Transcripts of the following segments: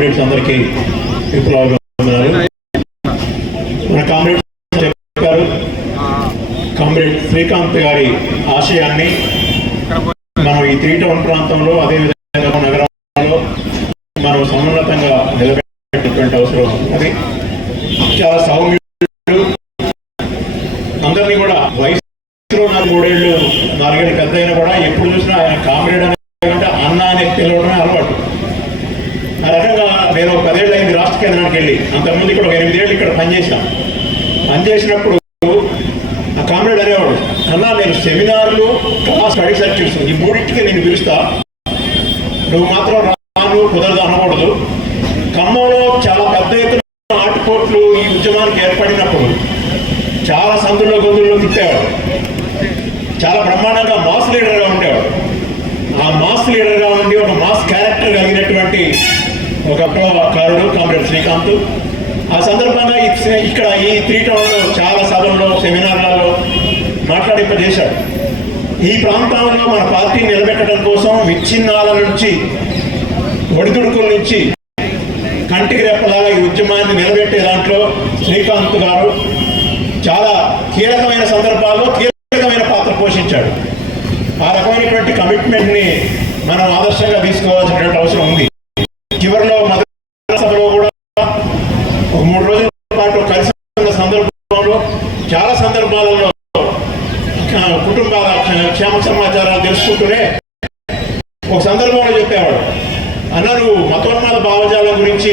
Comrades అందరికీ విప్లవాలు మన comrades చెప్పారు. కామ్రేడ్ శ్రీకాంత్ గారి ఆశయాన్ని మనం ఈ త్రీ టౌన్ ప్రాంతంలో అదేవిధంగా మన నగరంలో మనం సమున్నతంగా నిలబెట్టేటువంటి అవసరం అది చాలా సౌమ్యుడు అందరినీ కూడా వయసు నాకు మూడేళ్ళు నాలుగేళ్ళు పెద్ద అయినా కూడా ఎప్పుడు చూసినా ఆయన కామ్రేడ్ అనే అన్న అనే పిలవడమే అలవాటు ఆ రకంగా నేను ఒక పదేళ్ళు అయింది రాష్ట్ర కేంద్రానికి వెళ్ళి అంతకుముందు ఇక్కడ ఒక ఎనిమిదేళ్ళు ఇక్కడ పనిచేసినాం. పనిచేసినప్పుడు ఆ కామ్రేడ్ అనేవాడు అన్నా నేను సెమినార్లు క్లాస్ స్టడీ సర్కిల్స్ ఈ మూడింటికి నేను పిలుస్తా. నువ్వు మాత్రం రాను కుదరదు అనకూడదు. ఖమ్మంలో చాలా పెద్ద ఎత్తున ఆటుపోట్లు ఈ ఉద్యమానికి ఏర్పడినప్పుడు చాలా సందుల్లో గొంతుల్లో తిప్పేవాడు చాలా బ్రహ్మాండంగా మాస్ లీడర్గా ఉండేవాడు. ఆ మాస్ లీడర్గా ఉండి ఒక మాస్ క్యారెక్టర్ కలిగినటువంటి ఒక కారుడు శ్రీకాంత్. ఆ సందర్భంగా ఇక్కడ ఈ త్రీ టౌన్లో చాలా సభల్లో సెమినార్లలో మాట్లాడింపజేశాడు ఈ ప్రాంతంలో మన పార్టీ నిలబెట్టడం కోసం విచ్ఛిన్నాల నుంచి ఒడిదుడుకుల నుంచి కంటికి రెప్పలాగా ఈ ఉద్యమాన్ని నిలబెట్టే దాంట్లో శ్రీకాంత్ గారు చాలా కీలకమైన సందర్భాల్లో కీలకమైన పాత్ర పోషించాడు. ఆ రకమైనటువంటి కమిట్మెంట్ని మనం ఆదర్శంగా తీసుకోవాల్సినటువంటి అవసరం ఉంది చివరిలో మద్రాసు సభలో కూడా ఒక మూడు రోజుల పాటు కలిసి ఉన్న సందర్భంలో చాలా సందర్భాలలో ఆ, కుటుంబాల క్ష- క్షేమ రాసుకుంటూనే ఒక సందర్భంలో చెప్పేవాడు అన్న నువ్వు మతోన్మాద భావజాలం గురించి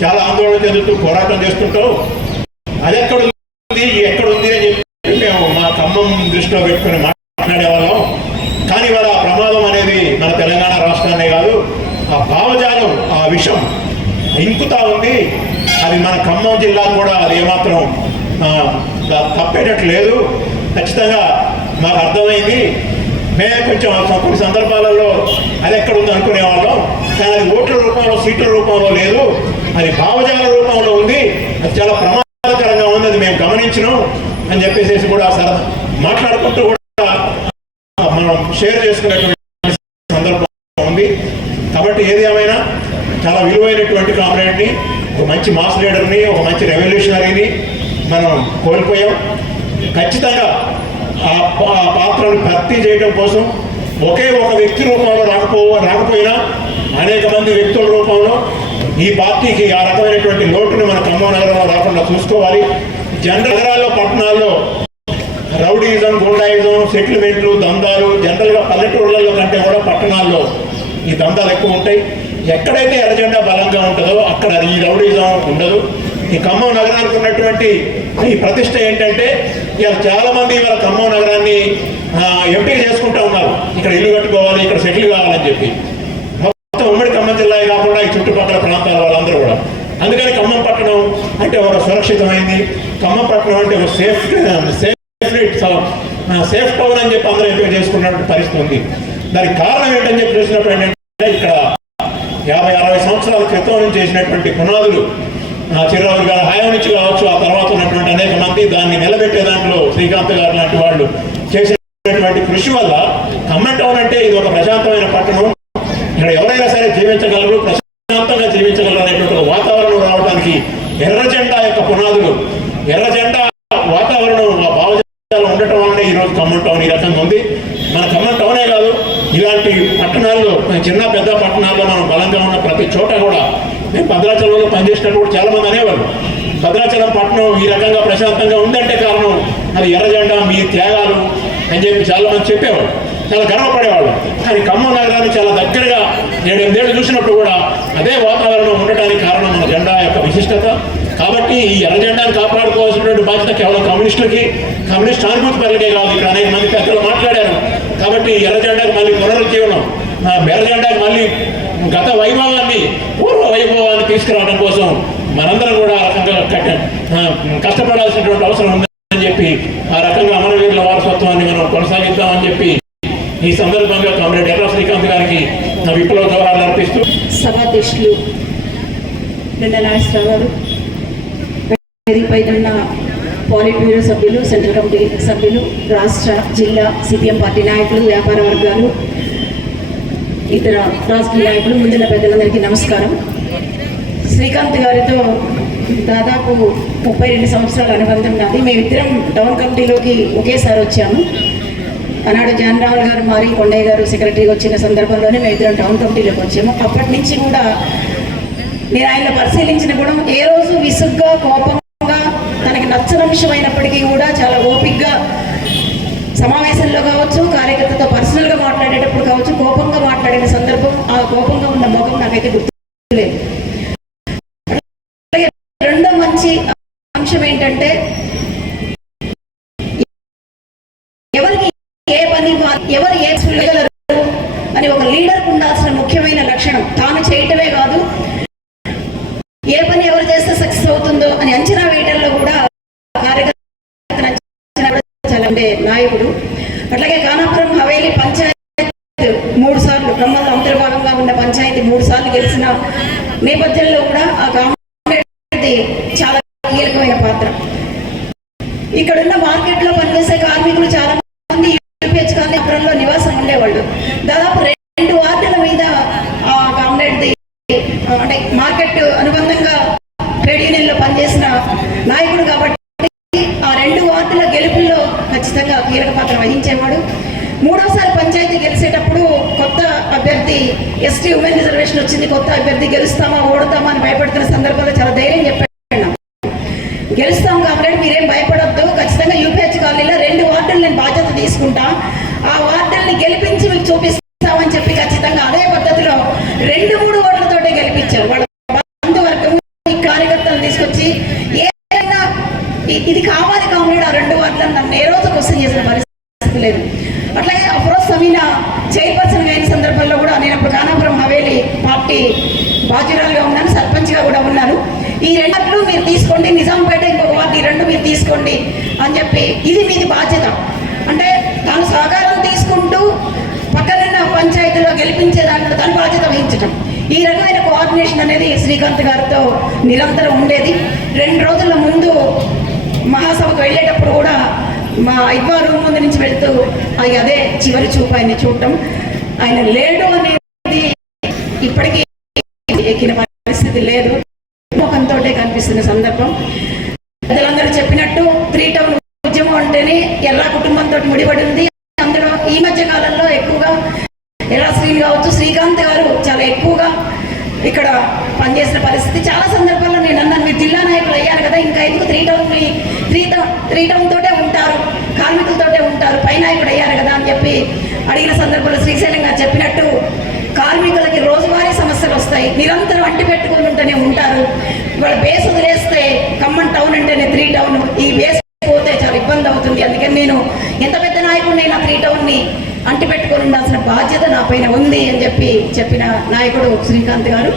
చాలా ఆందోళన చెందుతూ పోరాటం చేస్తుంటావు. అది ఎక్కడ ఉంది ఎక్కడ ఉంది అని చెప్పి మేము మా ఖమ్మం దృష్టిలో పెట్టుకుని మాట్లాడేవాళ్ళం. కానీ వాళ్ళ ప్రమాదం అనేది మన తెలంగాణ రాష్ట్రాన్నే కాదు ఆ భావజాలం ఆ విషం ఇంకుతా ఉంది. అది మన ఖమ్మం జిల్లా కూడా అది ఏమాత్రం ఆ, తప్పేటట్టు లేదు. ఖచ్చితంగా మాకు అర్థమైంది. మేము కొంచెం కొన్ని సందర్భాలలో అది ఎక్కడ ఉంది అనుకునే వాళ్ళం కానీ అది ఓట్ల రూపంలో సీట్ల రూపంలో లేదు. అది భావజాల రూపంలో ఉంది. అది చాలా ప్రమాదకరంగా ఉంది. అది మేము గమనించినాం అని చెప్పేసి కూడా సరదా మాట్లాడుకుంటూ కూడా మనం షేర్ చేసుకునేటువంటి సందర్భం ఉంది. కాబట్టి ఏది ఏమైనా చాలా విలువైనటువంటి కామ్రేడ్ని ఒక మంచి మాస్ లీడర్ని ఒక మంచి రెవల్యూషనరీని మనం కోల్పోయాం. ఖచ్చితంగా ఆ ఆ పాత్రను భర్తీ చేయడం కోసం ఒకే ఒక వ్యక్తి రూపంలో రాకపో రాకపోయినా అనేక మంది వ్యక్తుల రూపంలో ఈ పార్టీకి ఆ రకమైనటువంటి లోటుని మన ఖమ్మం నగరంలో రాకుండా చూసుకోవాలి. జనరల్ నగరాల్లో పట్టణాల్లో రౌడీజం గుండాయిజం సెటిల్మెంట్లు దందాలు జనరల్గా పల్లెటూళ్ళలో కంటే కూడా పట్టణాల్లో ఈ దందాలు ఎక్కువ ఉంటాయి. ఎక్కడైతే ఎర్రజెండా బలంగా ఉంటుందో అక్కడ ఈ రౌడీజం ఉండదు. ఈ ఖమ్మం నగరానికి ఉన్నటువంటి ఈ ప్రతిష్ట ఏంటంటే ఇవాళ చాలా మంది ఇవాళ ఖమ్మం నగరాన్ని ఆ, ఎంపిక చేసుకుంటా ఉన్నారు. ఇక్కడ ఇల్లు కట్టుకోవాలి ఇక్కడ సెటిల్ కావాలని చెప్పి. మొత్తం ఉమ్మడి ఖమ్మం జిల్లా కాకుండా ఈ చుట్టుపక్కల ప్రాంతాల వాళ్ళందరూ కూడా. అందుకని ఖమ్మం పట్టణం అంటే ఒక సురక్షితమైంది. ఖమ్మం పట్టణం అంటే ఒక సేఫ్ సేఫ్ సేఫ్ టౌన్ అని చెప్పి అందరూ ఎంపిక చేసుకున్నటువంటి పరిస్థితి ఉంది. దానికి కారణం ఏంటని చెప్పి చూసినప్పుడు ఏంటంటే ఇక్కడ యాభై అరవై సంవత్సరాల క్రితం నుంచి చేసినటువంటి పునాదులు చిరరావు గారు హయాం నుంచి కావచ్చు ఆ తర్వాత ఉన్నటువంటి అనేక మంది దాన్ని నిలబెట్టే దాంట్లో శ్రీకాంత్ గారు లాంటి వాళ్ళు చేసినటువంటి కృషి వల్ల ఖమ్మం టౌన్ అంటే ఇది ఒక ప్రశాంతమైన పట్టణం ఇక్కడ ఎవరైనా సరే జీవించగలరు ప్రశాంతంగా జీవించగలరు అనేటువంటి ఒక వాతావరణం రావడానికి ఎర్ర జెండా యొక్క పునాదులు ఎర్ర జెండా వాతావరణం ఆ భావజాలం ఉండటం వల్లనే ఈ రోజు ఖమ్మం టౌన్ ఈ రకంగా ఉంది మన ఖమ్మం టౌనే కాదు ఇలాంటి పట్టణాల్లో చిన్న పెద్ద పట్టణాల్లో మనం బలంగా ఉన్న ప్రతి చోట కూడా నేను భద్రాచలంలో పనిచేసినప్పుడు చాలా మంది అనేవారు భద్రాచలం పట్టణం ఈ ప్రశాంతంగా ఉందంటే కారణం అది ఎర్ర జెండా మీ త్యాగాలు అని చెప్పి చాలా మంది చెప్పేవారు చాలా గర్వపడేవాళ్ళు. కానీ ఖమ్మం నగరాన్ని చాలా దగ్గరగా ఏడెనిమిదేళ్ళు చూసినప్పుడు కూడా అదే వాతావరణం ఉండటానికి కారణం మన జెండా యొక్క విశిష్టత. కాబట్టి ఈ ఎర్ర జెండాను కాపాడుకోవాల్సినటువంటి బాధ్యత కేవలం కమ్యూనిస్టులకి కమ్యూనిస్ట్ సానుభూతి పనులకే కాదు ఇక్కడ అనేక మంది పెద్దలు మాట్లాడారు. కాబట్టి ఈ ఎర్ర జెండాకి మళ్ళీ పునరుజ్జీవనం ఎర్ర జెండాకి మళ్ళీ గత వైభవాన్ని పూర్వ వైభవాన్ని తీసుకురావడం కోసం మనందరం కూడా ఆ రకంగా కష్టపడాల్సినటువంటి అవసరం ఉందని చెప్పి ఆ రకంగా అమరవీరుల వారసత్వాన్ని మనం కొనసాగిద్దామని చెప్పి ఈ సందర్భంగా కామ్రేడ్ ఎర్ర శ్రీకాంత్ గారికి నా విప్లవ జవహార్లు అర్పిస్తూ సభాధ్యక్షులు నిన్న నాగేశ్వరరావు గారు వేదికపై ఉన్న పాలిట్ బ్యూరో సభ్యులు సెంట్రల్ కమిటీ సభ్యులు రాష్ట్ర జిల్లా సిపిఎం పార్టీ నాయకులు వ్యాపార వర్గాలు ఇతర రాజకీయ నాయకులు ముందున్న పెద్దలందరికీ నమస్కారం. శ్రీకాంత్ గారితో దాదాపు ముప్పై రెండు సంవత్సరాల అనుబంధం నాది. మేమిద్దరం టౌన్ కమిటీలోకి ఒకేసారి వచ్చాము. ఆనాడు జానరావు గారు మారి కొండయ్య గారు సెక్రటరీగా వచ్చిన సందర్భంలోనే మేమిద్దరం టౌన్ కమిటీలోకి వచ్చాము. అప్పటి నుంచి కూడా నేను ఆయన పరిశీలించిన గుణం ఏ రోజు విసుగ్గా కోపంగా తనకి నచ్చని అంశం అయినప్పటికీ కూడా చాలా ఓపిగ్గా సమావేశంలో కావచ్చు కార్యకర్తతో పర్సనల్గా మాట్లాడేటప్పుడు కావచ్చు కోపంగా మాట్లాడిన సందర్భం ఆ కోపంగా ఉన్న ముఖం నాకైతే గుర్తులేదు అలాగే రెండో మంచి అంశం ఏంటంటే ఎవరికి ఏ పని ఎవరు ఏ చేయగలరు? అని ఒక లీడర్కు ఉండాల్సిన ముఖ్యమైన లక్షణం తాను చేయటమే కాదు. ఏ పని ఎవరు చేస్తే సక్సెస్ అవుతుందో అని అంచనా వేయడంలో కూడా కార్యకర్తను నాయకుడు. అట్లాగే కానాపురం హవేలీ పంచాయత్ మూడు సార్లు బ్రహ్మలో అంతర్భాగంగా ఉన్న పంచాయతీ మూడు సార్లు గెలిచిన నేపథ్యంలో కూడా ఆ కాంగ్రెస్ చాలా కీలకమైన పాత్ర ఇక్కడ ఉన్న మార్కెట్లో పనిచేసే కార్మికులు చాలా మంది యూపీహెచ్ కాలనీపురంలో నివాసం ఉండేవాళ్ళు దాదాపు రెండు వార్డుల మీద ఆ కామ్రేడ్ అంటే మార్కెట్ అనుబంధంగా ట్రేడ్ యూనియన్లో పనిచేసిన నాయకుడు కాబట్టి ఆ రెండు వార్డుల గెలుపుల్లో ఖచ్చితంగా కీలక పాత్ర వహించేవాడు మూడోసారి పంచాయతీ గెలిచేటప్పుడు కొత్త అభ్యర్థి ఎస్టీ ఉమెన్ రిజర్వేషన్ వచ్చింది కొత్త అభ్యర్థి గెలుస్తామా ఓడతామా అని భయపడుతున్న సందర్భంలో చాలా ధైర్యం చెప్పాడు నాకు. గెలుస్తాం కాబట్టి మీరేం భయపడద్దు. ఖచ్చితంగా యూపీహెచ్ కాలనీలో రెండు వార్డులు నేను బాధ్యత తీసుకుంటా. ఆ వార్డుల్ని గెలిపించి మీకు చూపిస్తామని చెప్పి ఖచ్చితంగా అదే పద్ధతిలో రెండు మూడు ఓట్లతోటే గెలిపించారు. వాళ్ళ బంధువర్గం ఈ కార్యకర్తలు తీసుకొచ్చి ఏదైనా ఇది కావాలి కామ్రేడ్ ఆ రెండు వార్డులను నన్ను ఏ రోజు క్వశ్చన్ చేసిన పరిస్థితి లేదు. అట్లాగే అఫ్రోజ్ సమీనా చైర్పర్సన్ అయిన సందర్భంలో కూడా నేను అప్పుడు కానాపురం హవేలీ పార్టీ బాధ్యురాలుగా ఉన్నాను సర్పంచ్గా కూడా ఉన్నాను. ఈ రెండు మీరు తీసుకోండి నిజాంపేట ఇంకొక వార్డు ఈ రెండు మీరు తీసుకోండి అని చెప్పి ఇది మీది బాధ్యత. అంటే తాను సహకారం తీసుకుంటూ పక్కనున్న పంచాయతీలో గెలిపించే దాంట్లో తను బాధ్యత వహించటం. ఈ రకమైన కోఆర్డినేషన్ అనేది శ్రీకాంత్ గారితో నిరంతరం ఉండేది. రెండు రోజుల ముందు మహాసభకు వెళ్ళేటప్పుడు కూడా మా ఐద్వా రూమ్ ముందు నుంచి వెళ్తూ అది అదే చివరి చూపు ఆయన చూడటం. ఆయన లేడు అనేది ఇప్పటికీ ఎక్కిన పరిస్థితి లేదు. ముఖంతో కనిపిస్తున్న సందర్భం. పెద్దలందరూ చెప్పినట్టు త్రీ టౌన్ ఉద్యమం అంటేనే ఎలా కుటుంబంతో ముడిపడి ఉంది. అందులో ఈ మధ్య కాలంలో ఎక్కువగా ఎలా శ్రీని కావచ్చు శ్రీకాంత్ గారు చాలా ఎక్కువగా ఇక్కడ పనిచేసిన పరిస్థితి. చాలా సందర్భాల్లో నేను అన్నాను మీరు జిల్లా నాయకులు అయ్యారు కదా ఇంకా ఎందుకు three town three town three town తోటి ఉంటారు కార్మికులతోటే ఉంటారు పై నాయకుడు అయ్యారు కదా అని చెప్పి అడిగిన సందర్భంలో శ్రీశైలం గారు చెప్పినట్టు కార్మికులకి రోజువారీ సమస్యలు వస్తాయి. నిరంతరం అంటి పెట్టుకొని ఉంటూనే ఉంటారు. వాళ్ళ బేస్ వదిలేస్తే ఖమ్మం టౌన్ అంటేనే త్రీ టౌన్. ఈ బేస్ పోతే చాలా ఇబ్బంది అవుతుంది. అందుకని నేను ఎంత పెద్ద నాయకుడినైనా త్రీ టౌన్ని అంటి పెట్టుకొని ఉండాల్సిన బాధ్యత నా పైన ఉంది అని చెప్పి చెప్పిన నాయకుడు శ్రీకాంత్ గారు.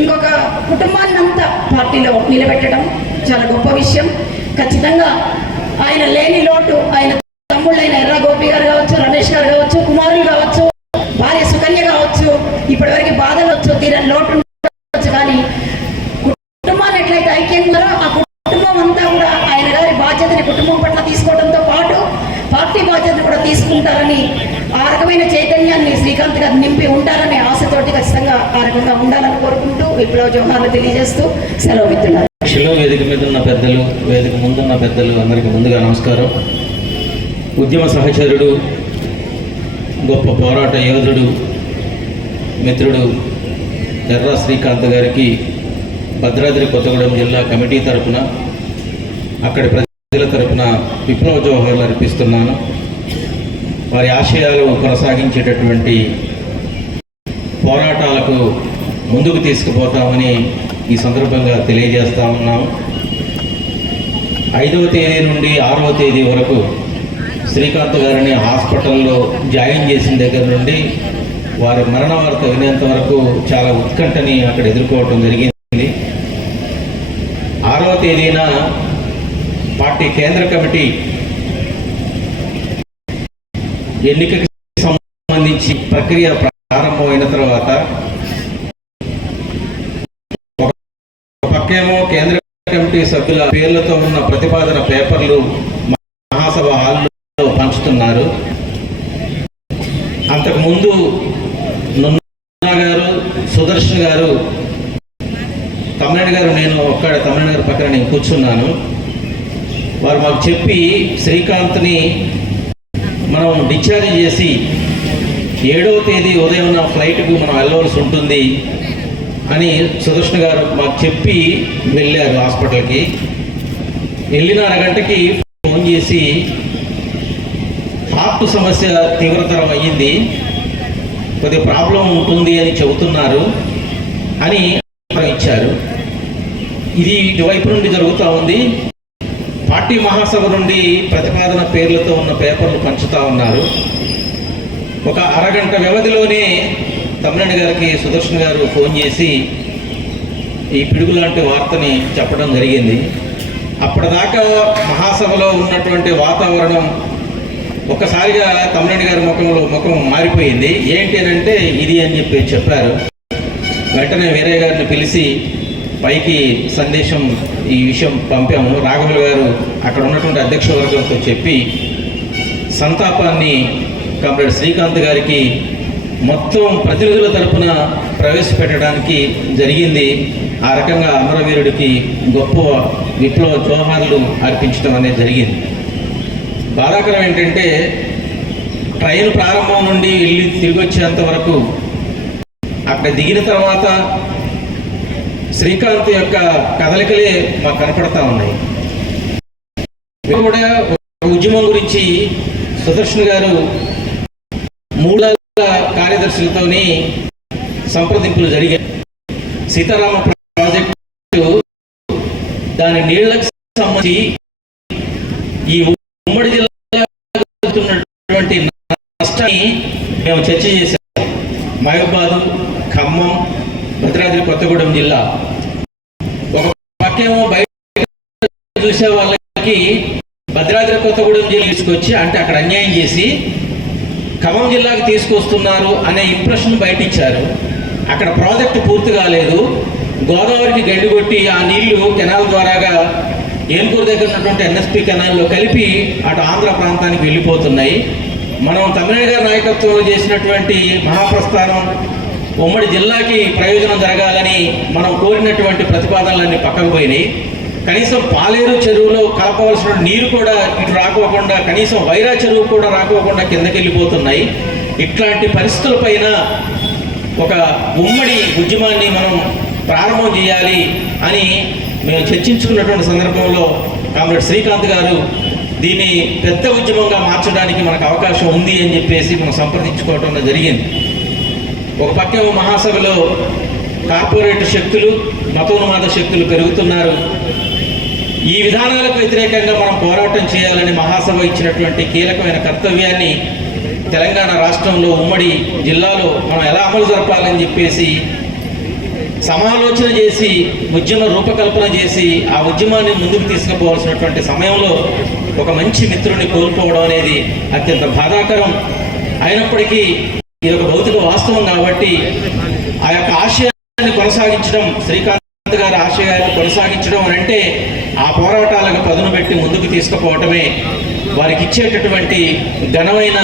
ఇంకొక కుటుంబాన్నంతా పార్టీలో నిలబెట్టడం చాలా గొప్ప విషయం. ఖచ్చితంగా ఆయన లేని లోటు ఆయన తమ్ముళ్ళైన ఎర్ర గోపి గారు కావచ్చు రమేష్ గారు కావచ్చు కుమారులు కావచ్చు భార్య సుకన్య కావచ్చు ఇప్పటివరకు బాధలు వచ్చు తీరని లోటు ఉండవచ్చు కానీ కుటుంబాన్ని ఎట్లయితే ఐక్యంగా ఆ కుటుంబం అంతా కూడా ఆయన గారి బాధ్యతని కుటుంబం పట్ల తీసుకోవడంతో పాటు పార్టీ బాధ్యతను కూడా తీసుకుంటారని ఆ రకమైన చైతన్యాన్ని శ్రీకాంత్ గారు నింపి ఉంటారనే ఆశతోటి ఖచ్చితంగా ఆ రకంగా ఉండాలని కోరుకుంటూ విప్లవ జోహార్లు తెలియజేస్తూ సెలవు విత్తున్నారు. శిలో వేదిక మీద ఉన్న పెద్దలు వేదిక ముందున్న పెద్దలు అందరికీ ముందుగా నమస్కారం. ఉద్యమ సహచరుడు గొప్ప పోరాట యోధుడు మిత్రుడు ఎర్ర శ్రీకాంత్ గారికి భద్రాద్రి కొత్తగూడెం జిల్లా కమిటీ తరపున అక్కడి ప్రజల తరపున విప్లవ జోహర్లు అర్పిస్తున్నాను. వారి ఆశయాలు కొనసాగించేటటువంటి పోరాటాలకు ముందుకు తీసుకుపోతామని ఈ సందర్భంగా తెలియజేస్తా ఉన్నాము. ఐదవ తేదీ నుండి ఆరవ తేదీ వరకు శ్రీకాంత్ గారిని హాస్పిటల్లో జాయిన్ చేసిన దగ్గర నుండి వారి మరణ వార్త వినేంత వరకు చాలా ఉత్కంఠని అక్కడ ఎదుర్కోవటం జరిగింది. తేదీన పార్టీ కేంద్ర కమిటీ ఎన్నికకి సంబంధించి ప్రక్రియ ప్రారంభమైన తర్వాత పక్కేమో కేంద్ర కమిటీ సభ్యుల పేర్లతో ఉన్న ప్రతిపాదన పేపర్లు మహాసభ హాల్లో పంచుతున్నారు. అంతకుముందు నున్నా గారు సుదర్శన్ గారు తమిళనాడు గారు నేను ఒక్కడ తమిళనాడు గారి పక్కన నేను కూర్చున్నాను. వారు మాకు చెప్పి శ్రీకాంత్ని మనం డిశ్చార్జ్ చేసి ఏడవ తేదీ ఉదయం నా ఫ్లైట్కు మనం వెళ్ళవలసి ఉంటుంది అని సుదర్శన్ గారు మాకు చెప్పి వెళ్ళారు హాస్పిటల్కి. వెళ్ళిన అరగంటకి ఫోన్ చేసి హార్ట్ సమస్య తీవ్రతరం అయ్యింది కొద్దిగా ప్రాబ్లం ఉంటుంది అని చెబుతున్నారు అని ఇది ఇటువైపు నుండి జరుగుతూ ఉంది. పార్టీ మహాసభ నుండి ప్రతిపాదన పేర్లతో ఉన్న పేపర్లు పంచుతూ ఉన్నారు. ఒక అరగంట వ్యవధిలోనే తమిళనాడు గారికి సుదర్శన్ గారు ఫోన్ చేసి ఈ పిడుగు లాంటి వార్తని చెప్పడం జరిగింది. అప్పటిదాకా మహాసభలో ఉన్నటువంటి వాతావరణం ఒక్కసారిగా తమిళనాడు గారి ముఖంలో ముఖం మారిపోయింది. ఏంటి అని అంటే ఇది అని చెప్పి చెప్పారు. వెంటనే వీరయ్య గారిని పిలిచి పైకి సందేశం ఈ విషయం పంపాము. రాఘవులు గారు అక్కడ ఉన్నటువంటి అధ్యక్ష వర్గంతో చెప్పి సంతాపాన్ని కామ్రేడ్ శ్రీకాంత్ గారికి మొత్తం ప్రతినిధుల తరపున ప్రవేశపెట్టడానికి జరిగింది. ఆ రకంగా అమరవీరుడికి గొప్ప విప్లవ జోహార్లు అర్పించడం అనేది జరిగింది. బాధాకరం ఏంటంటే ట్రైన్ ప్రారంభం నుండి వెళ్ళి తిరిగి వచ్చేంత వరకు అక్కడ దిగిన తర్వాత శ్రీకాంత్ యొక్క కదలికలే మాకు కనపడతా ఉన్నాయి. కూడా ఒక ఉద్యమం గురించి సుదర్శన్ గారు మూడు కార్యదర్శులతోని సంప్రదింపులు జరిగాయి సీతారామ ప్రాజెక్టు దాని నీళ్ళకు సంబంధించి ఈ ఉమ్మడి జిల్లాటువంటి నష్టాన్ని మేము చర్చ చేశాం. మహబాదు ఖమ్మం భద్రాద్రి కొత్తగూడెం జిల్లా. ఒక పక్కేమో బయట చూసే వాళ్ళకి భద్రాద్రి కొత్తగూడెం జిల్లా తీసుకొచ్చి అంటే అక్కడ అన్యాయం చేసి ఖమ్మం జిల్లాకు తీసుకొస్తున్నారు అనే ఇంప్రెషన్ బయట ఇచ్చారు అక్కడ ప్రాజెక్ట్ పూర్తి కాలేదు. గోదావరికి గడ్డి కొట్టి ఆ నీళ్ళు కెనాల్ ద్వారాగా ఏనుకూరు దగ్గర ఉన్నటువంటి ఎన్ఎస్పి కెనాల్లో కలిపి అటు ఆంధ్ర ప్రాంతానికి వెళ్ళిపోతున్నాయి. మనం తమిళనాడు గారి నాయకత్వంలో చేసినటువంటి మహాప్రస్థానం ఉమ్మడి జిల్లాకి ప్రయోజనం జరగాలని మనం కోరినటువంటి ప్రతిపాదనలన్నీ పక్కకు పోయినాయి. కనీసం పాలేరు చెరువులో కలపవలసిన నీరు కూడా ఇటు రాకోకుండా కనీసం వైరా చెరువు కూడా రాకోకుండా కిందకి వెళ్ళిపోతున్నాయి ఇట్లాంటి పరిస్థితులపైన ఒక ఉమ్మడి ఉద్యమాన్ని మనం ప్రారంభం చేయాలి అని మేము చర్చించుకున్నటువంటి సందర్భంలో కామ్రేడ్ శ్రీకాంత్ గారు దీన్ని పెద్ద ఉద్యమంగా మార్చడానికి మనకు అవకాశం ఉంది అని చెప్పేసి మనం సంప్రదించుకోవటం జరిగింది. ఒక పక్కేమో మహాసభలో కార్పొరేట్ శక్తులు మతోన్మాద శక్తులు పెరుగుతున్నారు. ఈ విధానాలకు వ్యతిరేకంగా మనం పోరాటం చేయాలని మహాసభ ఇచ్చినటువంటి కీలకమైన కర్తవ్యాన్ని తెలంగాణ రాష్ట్రంలో ఉమ్మడి జిల్లాలో మనం ఎలా అమలు జరపాలని చెప్పేసి సమాలోచన చేసి ఉద్యమ రూపకల్పన చేసి ఆ ఉద్యమాన్ని ముందుకు తీసుకుపోవాల్సినటువంటి సమయంలో ఒక మంచి మిత్రుని కోల్పోవడం అనేది అత్యంత బాధాకరం. అయినప్పటికీ ఇది ఒక భౌతిక వాస్తవం కాబట్టి ఆ యొక్క ఆశయాన్ని కొనసాగించడం శ్రీకాంత్ గారి ఆశయాన్ని కొనసాగించడం అని అంటే ఆ పోరాటాలకు పదును పెట్టి ముందుకు తీసుకుపోవటమే వారికి ఇచ్చేటటువంటి ఘనమైన